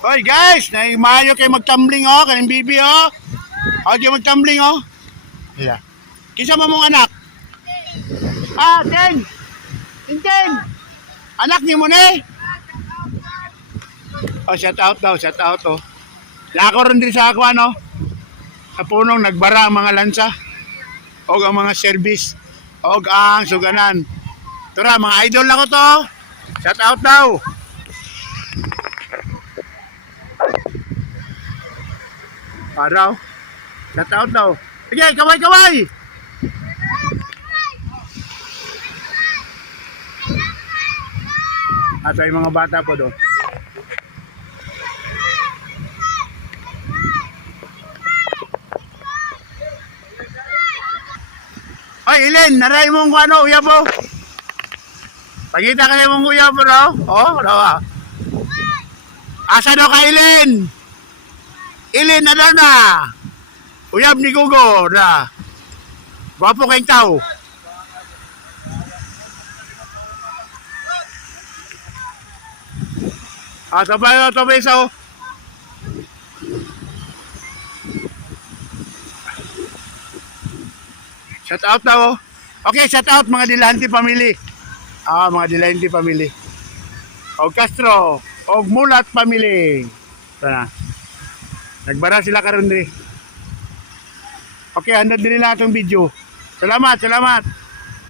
Hoy guys, naimayo kayo magtumbling oh, kanang bibi oh. Okay magtumbling oh. Yeah. Kisa mo mong anak? Ah, Ten. Tintin. Anak ni mo ni. Oh, shout out daw, shout out oh. Lako rin din sa ako ano. Sa punong nagbara ang mga lansa. O ang mga service. O ang suganan. Tara, mga idol ako to. Shout out daw. Araw. Shout out daw. Sige, kaway-kaway. Asa yung mga bata po doon. Ay, Ilin, naray mong ano, uyabo. Pagkita ka na mong uyabo, no? Oh, rawa. Asa daw ka, Ilin? Ilin, na daw na. Uyab ni Gugo, na. Gwapo kayong tao. Ah, sabay sa shout out daw. Okay, shout out mga Dilanti family. Ah, mga Dilanti family. Og Castro, og Mulat family. Sana. Nagbara sila karon diri. Okay, handa din nila atong video. Salamat, salamat.